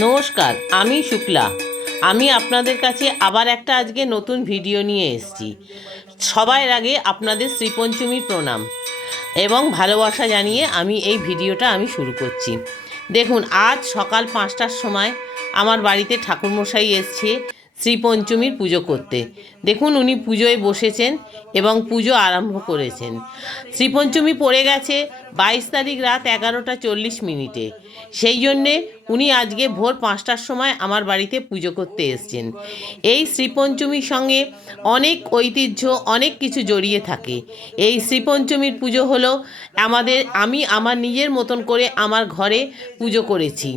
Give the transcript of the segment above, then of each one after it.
নমস্কার, আমি শুক্লা। আমি আপনাদের কাছে আবার একটা আজকে নতুন ভিডিও নিয়ে এসেছি। সবার আগে আপনাদের শ্রীপঞ্চমীর প্রণাম এবং ভালোবাসা জানিয়ে আমি এই ভিডিওটা আমি শুরু করছি। দেখুন, আজ সকাল পাঁচটার সময় আমার বাড়িতে ঠাকুরমশাই এসছে। শ্রীপঞ্চমীর পুজো করতে। দেখুন, উনি পুজোয় বসেছেন এবং পুজো আরম্ভ করেছেন। শ্রীপঞ্চমী পড়ে গেছে বাইশ তারিখ রাত এগারোটা চল্লিশ মিনিটে। সেই জন্যে উনি আজকে ভোর পাঁচটার সময় আমার বাড়িতে পুজো করতে এসছেন। এই শ্রীপঞ্চমীর সঙ্গে অনেক ঐতিহ্য, অনেক কিছু জড়িয়ে থাকে। এই শ্রীপঞ্চমীর পুজো হলো আমাদের, আমি আমার নিজের মতন করে আমার ঘরে পুজো করেছি।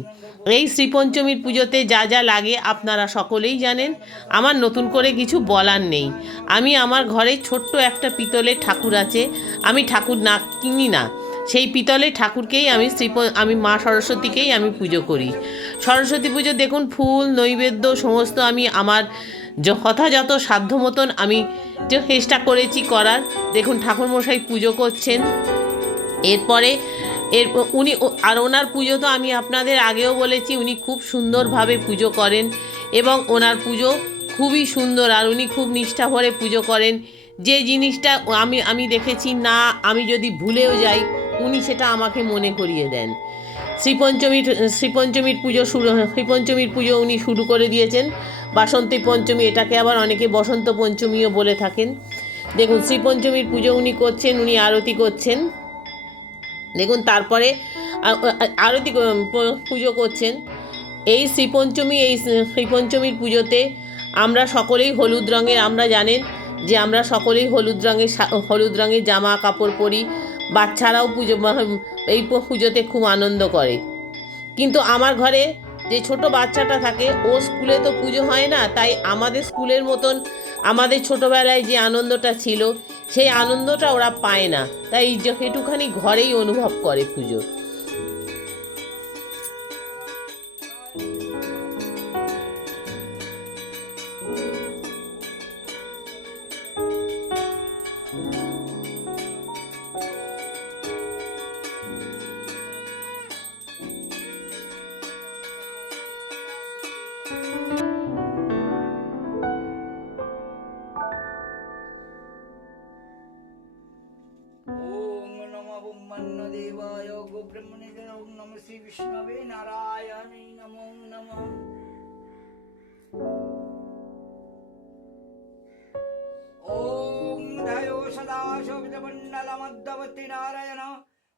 এই শ্রীপঞ্চমীর পুজোতে যা যা লাগে আপনারা সকলেই জানেন। আমার নতুন করে কিছু বলার নেই। আমি আমার ঘরে ছোট্ট একটা পিতলের ঠাকুর আছে। আমি ঠাকুর না কিনি না। সেই পিতলের ঠাকুরকেই আমি শ্রীপ, আমি মা সরস্বতীকেই আমি পুজো করি। সরস্বতী পুজো দেখুন, ফুল, নৈবেদ্য সমস্ত আমি আমার যথাযথ সাধ্য মতন আমি যে চেষ্টা করেছি করার। দেখুন, ঠাকুরমশাই পুজো করছেন। এরপরে এর উনি আর ওনার পুজো তো আমি আপনাদের আগেও বলেছি, উনি খুব সুন্দরভাবে পুজো করেন এবং ওনার পুজো খুবই সুন্দর আর উনি খুব নিষ্ঠা ভরে পুজো করেন। যে জিনিসটা আমি আমি দেখেছি, না, আমি যদি ভুলেও যাই, উনি সেটা আমাকে মনে করিয়ে দেন। শ্রীপঞ্চমীর শ্রীপঞ্চমীর পুজো শুরু, শ্রীপঞ্চমীর পুজো উনি শুরু করে দিয়েছেন। বাসন্তী পঞ্চমী, এটাকে আবার অনেকে বসন্ত পঞ্চমীও বলে থাকেন। দেখুন, শ্রীপঞ্চমীর পুজো উনি করছেন, উনি আরতি করছেন। দেখুন, তারপরে আরতি পুজো করছেন। এই শ্রীপঞ্চমী, এই শ্রীপঞ্চমীর পুজোতে আমরা সকলেই হলুদ রঙের, আমরা জানেন যে আমরা সকলেই হলুদ রঙের হলুদ রঙের জামা কাপড় পরি। বাচ্চারাও পুজো এই পুজোতে খুব আনন্দ করে। কিন্তু আমার ঘরে যে ছোট বাচ্চাটা থাকে, ও স্কুলে তো পুজো হয় না, তাই আমাদের স্কুলের মতন আমাদের ছোটবেলায় যে আনন্দটা ছিল, সেই আনন্দটা ওরা পায় না। তাই একটুখানি ঘরেই অনুভব করে পুজো।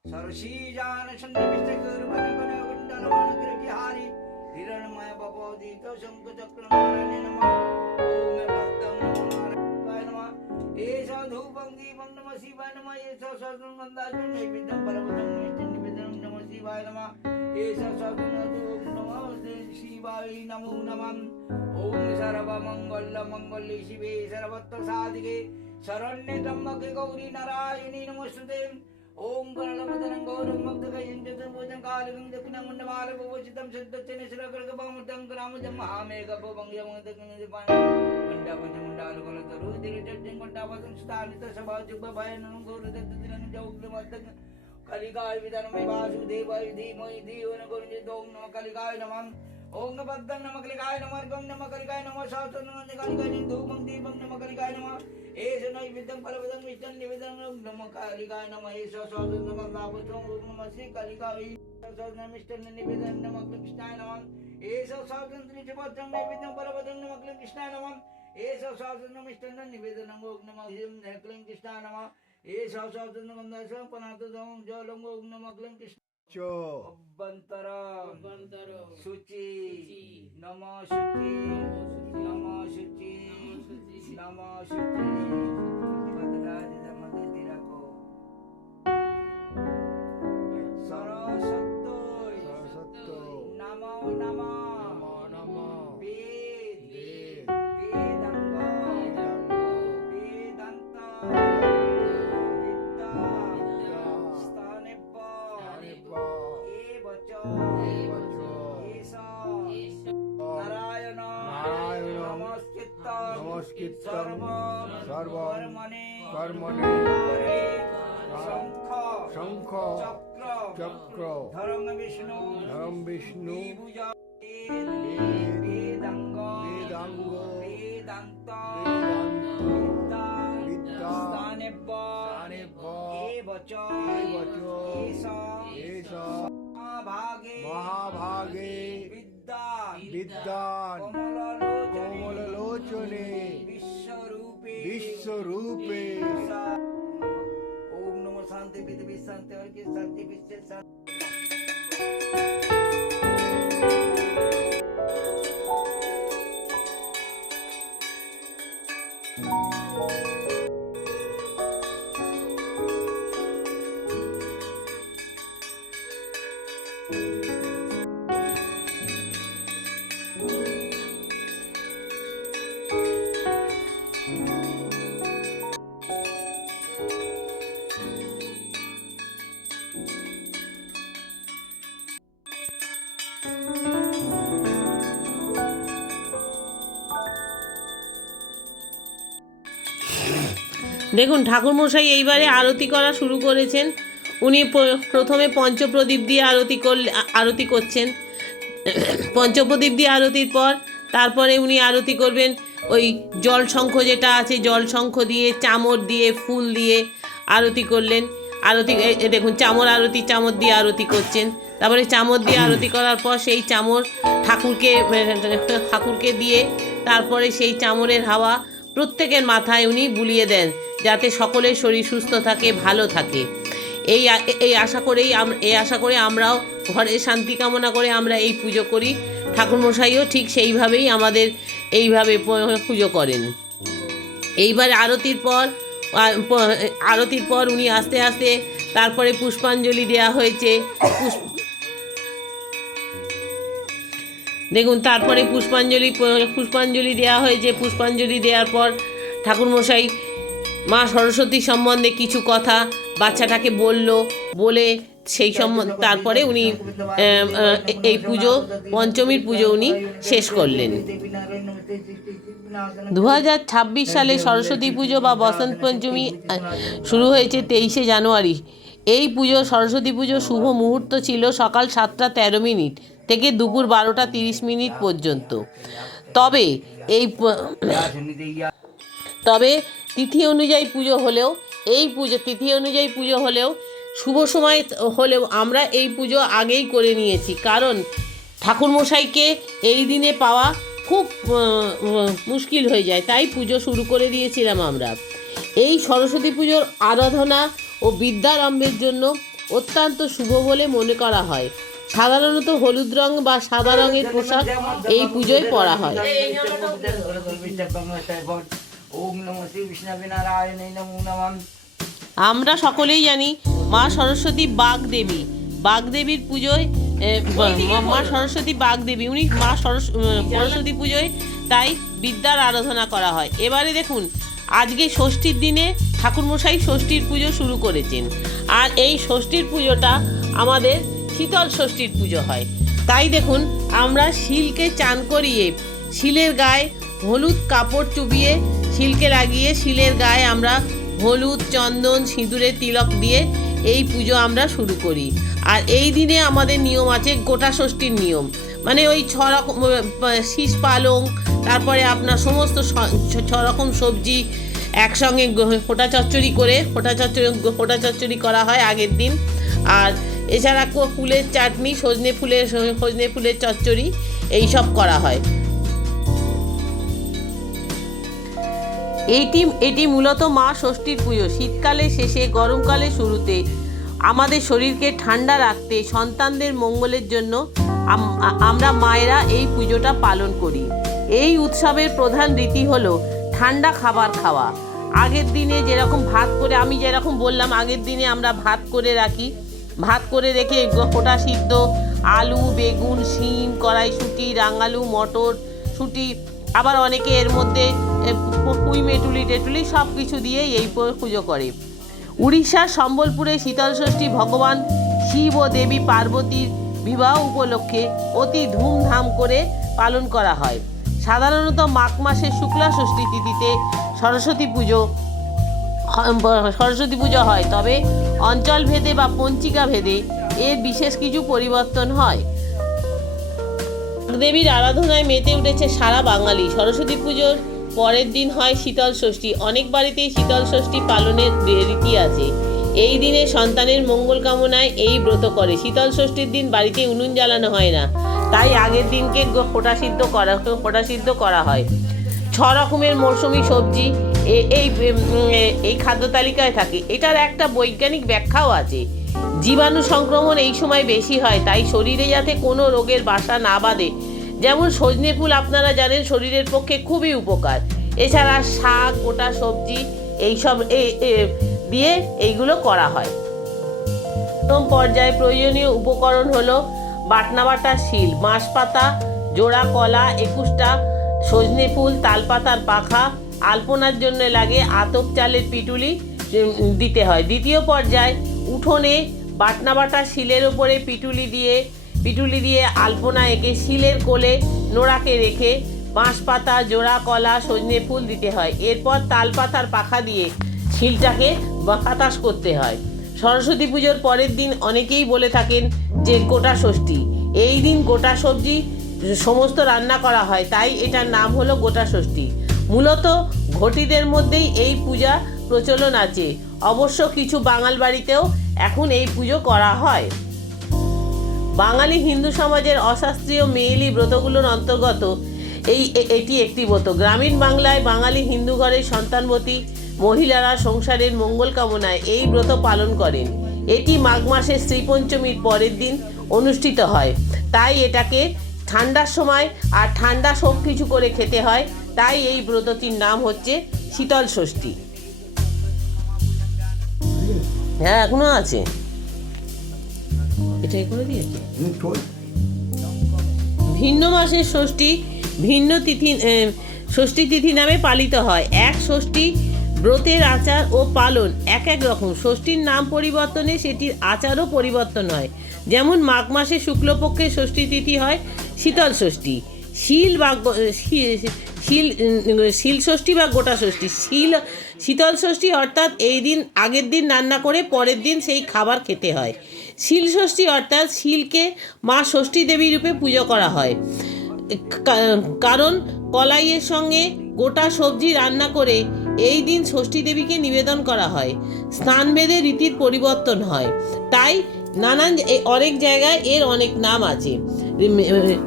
সরসীজান সন্নিবিষ্ট কুর্বন গুণ কুণ্ডল মানগ্রহিহারি হিরণময় বপোদিত শঙ্খ চক্র নারায়ণ নম ওম ভক্তং নমো নারায়ণায় নমঃ एष धूपं दीपं नमः शिवाय नमः एष सहस्रं गन्धाजं नैवेद्यं एष सहस्रं धूपं नमः शिवाय नमो नमः ॐ सर्वमङ्गलमङ्गले शिवे सर्वत्र साधिके शरण्ये त्र्यम्बके गौरी नारायणी नमस्ते ॐ गणवदनं गौरं भक्तकयं चतुर्भुजं कालिकं दक्षिणमुण्डमालभुवचितं शुद्धचन शिरकर्कपमुदं ग्रामजं महामेघभुवं यमं दक्षिणदिपान् कलिकाय विधर्मे वासुदेवाय धीमहि धियो न गुरुजित ओम नमः कलिकाय नमः। ओम नमः भद्रं नमः कलिकाय नमः अर्घं नमः कलिकाय नमः, शास्त्रं नमः कलिकाय धूपं दीपं नमः कलिकाय नमः। एष नैवेद्यं फलवदं विष्णं निवेदनं नमः कलिकाय नमः, एष शास्त्रं नमः लाभस्वं नमः, श्री कलिकाय शास्त्र शास्त्रं मिष्टं निवेदनं नमः कृष्णाय नमः। एष शास्त्रं त्रिशपत्रं नैवेद्यं फलवदं नमः कृष्णाय नमः। एष शास्त्रं मिष्टं निवेदनं ओम नमः कृष्णाय नमः। ఏ శాశ్వతం గంధాశం పనార్థం జోలం ఓం నమగ్లం కృష్ణ చో అభ్యంతర శుచి నమ శుచి నమ శుచి నమ శుచి क्रौ धर्म विष्णु धर्म विष्णु वेदांग वेदांत विद्या विद्या स्थानेव स्थानेव एवच एवच एष एष महाभागे महाभागे विद्या विद्या कोमललोचने विश्वरूपे विश्वरूपे शांति पृथ्वी शांति और की शांति विशेष शांति দেখুন, ঠাকুরমশাই এইবারে আরতি করা শুরু করেছেন। উনি প্রথমে পঞ্চপ্রদীপ দিয়ে আরতি করলে, আরতি করছেন। পঞ্চপ্রদীপ দিয়ে আরতির পর, তারপরে উনি আরতি করবেন ওই জল শঙ্খ যেটা আছে, জল শঙ্খ দিয়ে, চামর দিয়ে, ফুল দিয়ে আরতি করলেন। আরতি দেখুন, চামর আরতি, চামর দিয়ে আরতি করছেন। তারপরে চামর দিয়ে আরতি করার পর সেই চামর ঠাকুরকে ঠাকুরকে দিয়ে, তারপরে সেই চামরের হাওয়া প্রত্যেকের মাথায় উনি বুলিয়ে দেন যাতে সকলের শরীর সুস্থ থাকে, ভালো থাকে। এই এই আশা করেই এই আশা করে আমরাও ঘরে শান্তি কামনা করে আমরা এই পুজো করি। ঠাকুরমশাইও ঠিক সেইভাবেই আমাদের এইভাবে পুজো করেন। এইবার আরতির পর আরতির পর উনি আস্তে আস্তে তারপরে পুষ্পাঞ্জলি দেওয়া হয়েছে। দেখুন, তারপরে পুষ্পাঞ্জলি পুষ্পাঞ্জলি দেওয়া হয়েছে। পুষ্পাঞ্জলি দেওয়ার পর ঠাকুরমশাই, মা সরস্বতী সম্বন্ধে কিছু কথা বাচ্চাটাকে বলল, বলে সেই সম্বন্ধে তারপরে উনি এই পুজো, পঞ্চমীর পুজো উনি শেষ করলেন। দু হাজার ছাব্বিশ সালে সরস্বতী পুজো বা বসন্ত পঞ্চমী শুরু হয়েছে তেইশে জানুয়ারি। এই পুজো, সরস্বতী পুজো শুভ মুহূর্ত ছিল সকাল সাতটা তেরো মিনিট। থেকে দুপুর বারোটা তিরিশ মিনিট পর্যন্ত। তবে এই তবে তিথি অনুযায়ী পুজো হলেও, এই পুজো, তিথি অনুযায়ী পুজো হলেও, শুভ সময় হলেও আমরা এই পুজো আগেই করে নিয়েছি। কারণ ঠাকুরমশাইকে এই দিনে পাওয়া খুব মুশকিল হয়ে যায়। তাই পুজো শুরু করে দিয়েছিলাম আমরা। এই সরস্বতী পুজোর আরাধনা ও বিদ্যারম্ভের জন্য অত্যন্ত শুভ বলে মনে করা হয়। সাধারণত হলুদ রং বা সাদা রঙের পোশাক এই পুজোয় পরা হয়। আমরা সকলেই জানি মা সরস্বতী বাগদেবী। বাগদেবীর পুজোয় মা সরস্বতী বাগদেবী, উনি মা সরস- সরস্বতী পুজোয় তাই বিদ্যার আরাধনা করা হয়। এবারে দেখুন, আজকে ষষ্ঠীর দিনে ঠাকুরমশাই ষষ্ঠীর পুজো শুরু করেছেন। আর এই ষষ্ঠীর পুজোটা আমাদের শীতল ষষ্ঠীর পুজো হয়। তাই দেখুন, আমরা শিলকে চান করিয়ে, শিলের গায়ে হলুদ কাপড় চুবিয়ে, শিলকে লাগিয়ে শিলের গায়ে আমরা হলুদ, চন্দন, সিঁদুরের তিলক দিয়ে এই পুজো আমরা শুরু করি। আর এই দিনে আমাদের নিয়ম আছে গোটা ষষ্ঠীর নিয়ম। মানে ওই ছ রকম শীষ পালং, তারপরে আপনার সমস্ত ছ- রকম সবজি একসঙ্গে ফোটা চচ্চড়ি করে, ফোটা চচ্চড়ি ফোটা চচ্চড়ি করা হয় আগের দিন। আর এছাড়া ফুলের চাটনি, সজনে ফুলের সজনে ফুলের চচ্চড়ি এই সব করা হয়। এইটি এটি মূলত মা ষষ্ঠীর পুজো। শীতকালে শেষে, গরমকালে শুরুতে। আমাদের শরীরকে ঠান্ডা রাখতে সন্তানদের মঙ্গলের জন্য আমরা মায়েরা এই পুজোটা পালন করি। এই উৎসবের প্রধান রীতি হলো ঠান্ডা খাবার খাওয়া। আগের দিনে যেরকম ভাত করে, আমি যেরকম বললাম, আগের দিনে আমরা ভাত করে রাখি। ভাত করে রেখে গোটা সিদ্ধ, আলু, বেগুন, শিম, কড়াইশুঁটি, রাঙালু, মটর শুঁটি, আবার অনেকে এর মধ্যে পুঁই, মেটুলি, টেটুলি সব কিছু দিয়ে এই পুজো করে। উড়িষ্যার সম্বলপুরে শীতলষষ্ঠী ভগবান শিব ও দেবী পার্বতীর বিবাহ উপলক্ষে অতি ধুমধাম করে পালন করা হয়। সাধারণত মাঘ মাসের শুক্লা ষষ্ঠী তিথিতে সরস্বতী পুজো সরস্বতী পুজো হয়। তবে অঞ্চল ভেদে বা পঞ্চিকা ভেদে এর বিশেষ কিছু পরিবর্তন হয়। দেবীর আরাধনায় মেতে উঠেছে সারা বাঙালি। সরস্বতী পুজোর পরের দিন হয় শীতল ষষ্ঠী। অনেক বাড়িতেই শীতল ষষ্ঠী পালনের রীতি আছে। এই দিনে সন্তানের মঙ্গল কামনায় এই ব্রত করে। শীতল ষষ্ঠীর দিন বাড়িতে উনুন জ্বালানো হয় না। তাই আগের দিনকে ফোঁটা সিদ্ধ করা ফোঁটা সিদ্ধ করা হয়। ছ রকমের মৌসুমি সবজি এই এই খাদ্য তালিকায় থাকে। এটার একটা বৈজ্ঞানিক ব্যাখ্যাও আছে। জীবাণু সংক্রমণ এই সময় বেশি হয়, তাই শরীরে যাতে কোনো রোগের বাসা না বাঁধে। যেমন সজনে ফুল আপনারা জানেন, শরীরের পক্ষে খুবই উপকার। এছাড়া শাক, গোটা সবজি, এইসব দিয়ে এইগুলো করা হয়। প্রথম পর্যায়ে প্রয়োজনীয় উপকরণ হলো বাটনা বাটা শিল পাতা জোড়া কলা, একুশটা সজনে ফুল, তালপাতার পাখা আলপনার জন্য লাগে আতপ চালের পিটুলি দিতে হয়। দ্বিতীয় পর্যায়ে, উঠোনে বাটনা বাটা শিলের ওপরে পিটুলি দিয়ে পিটুলি দিয়ে আলপনা এঁকে শিলের কোলে নোড়াকে রেখে বাঁশ পাতা জোড়া কলা, সজনে ফুল দিতে হয়। এরপর তালপাতার পাখা দিয়ে শিলটাকে বাতাস করতে হয়। সরস্বতী পুজোর পরের দিন অনেকেই বলে থাকেন যে, গোটা ষষ্ঠী। এই দিন গোটা সবজি, সমস্ত রান্না করা হয়, তাই এটার নাম হলো গোটা ষষ্ঠী। মূলত ঘটিদের মধ্যেই এই পূজা প্রচলন আছে। অবশ্য কিছু বাঙাল বাড়িতেও এখন এই পুজো করা হয়। বাঙালি হিন্দু সমাজের অশাস্ত্রীয় মেয়েলি ব্রতগুলোর অন্তর্গত এই এটি একটি ব্রত। গ্রামীণ বাংলায় বাঙালি হিন্দু ঘরের সন্তানবতী মহিলারা সংসারের মঙ্গল কামনায় এই ব্রত পালন করেন। এটি মাঘ মাসের শ্রীপঞ্চমীর পরের দিন অনুষ্ঠিত হয়। তাই এটাকে ঠান্ডার সময় আর ঠান্ডা সব কিছু করে খেতে হয়। তাই এই ব্রতটির নাম হচ্ছে শীতল ষষ্ঠী। হ্যাঁ এখনও আছে। এটাই করে দিয়েছে। ভিন্ন মাসের ষষ্ঠী ভিন্ন তিথি ষষ্ঠী তিথি নামে পালিত হয়। এক ষষ্ঠী ব্রতের আচার ও পালন এক এক রকম। ষষ্ঠীর নাম পরিবর্তনে সেটির আচারও পরিবর্তন হয়। যেমন মাঘ মাসে শুক্লপক্ষে ষষ্ঠী তিথি হয় শীতল ষষ্ঠী। শিল বা শিল শিল ষষ্ঠী বা গোটা ষষ্ঠী। শিল, শীতল ষষ্ঠী অর্থাৎ এই দিন, আগের দিন রান্না করে পরের দিন সেই খাবার খেতে হয়। শিল ষষ্ঠী অর্থাৎ শিলকে মা ষষ্ঠী দেবী রূপে পুজো করা হয়। কারণ কলাইয়ের সঙ্গে গোটা সবজি রান্না করে এই দিন ষষ্ঠী দেবীকে নিবেদন করা হয়। স্নানভেদে রীতির পরিবর্তন হয়। তাই নানান অনেক জায়গায় এর অনেক নাম আছে।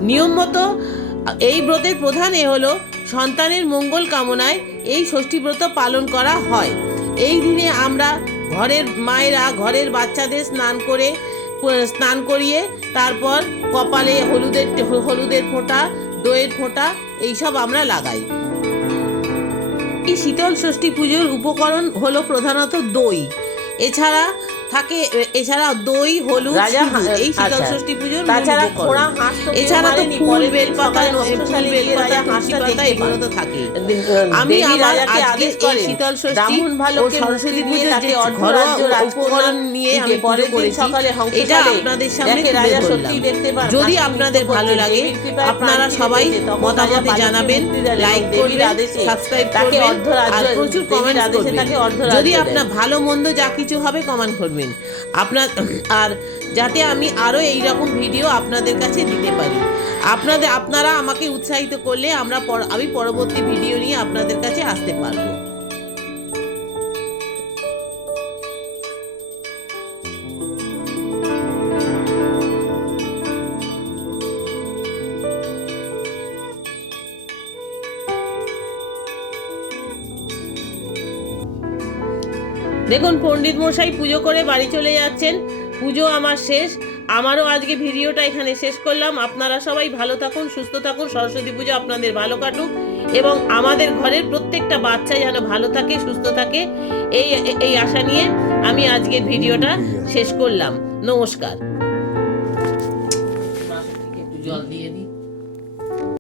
নিয়ম মতো এই ব্রতের প্রধান এ হলো সন্তানের মঙ্গল কামনায় এই ষষ্ঠী ব্রত পালন করা হয়। এই দিনে আমরা ঘরের মায়েরা, ঘরের বাচ্চাদের স্নান করে, স্নান করিয়ে তারপর কপালে হলুদের হলুদের ফোঁটা, দইয়ের ফোঁটা, এইসব আমরা লাগাই। এই শীতল ষষ্ঠী পুজোর উপকরণ হলো প্রধানত দই। এছাড়া থাকে এছাড়া দই হলুদ এই শীতল আচ্ছা। ষষ্ঠী পুজোর তাছাড়া। হাঁস এছাড়া তো ফুল বেলপাতা ফুল বেলপাতা রাজা পাতা এগুলো তো থাকে? আমি আমার আজকে এই শীতল ষষ্ঠী ও সরস্বতী পুজোর যে ঘরোয়া উপকরণ নিয়ে আমি দিন করেছি। এটা আপনাদের সামনে তুলে ধরলাম। যদি আপনাদের ভালো লাগে আপনারা সবাই মতামতে জানাবেন লাইক করবেন সাবস্ক্রাইব করবেন আর প্রচুর আদেশে করবেন। যদি আপনার ভালো মন্দ যা কিছু হবে কমেন্ট করবেন আপনার, আর যাতে আমি আরও এই রকম ভিডিও আপনাদের কাছে দিতে পারি। আপনাদের, আপনারা আমাকে উৎসাহিত করলে আমরা আমি পরবর্তী ভিডিও নিয়ে আপনাদের কাছে আসতে পারব। দেখুন, পণ্ডিত মশাই পুজো করে বাড়ি চলে যাচ্ছেন। পুজো আমার শেষ। আমারও আজকে ভিডিওটা এখানে শেষ করলাম। আপনারা সবাই ভালো থাকুন, সুস্থ থাকুন, সরস্বতী পুজো আপনাদের ভালো কাটুক এবং আমাদের ঘরের প্রত্যেকটা বাচ্চা যেন ভালো থাকে, সুস্থ থাকে। এই এই আশা নিয়ে আমি আজকের ভিডিওটা শেষ করলাম। নমস্কার।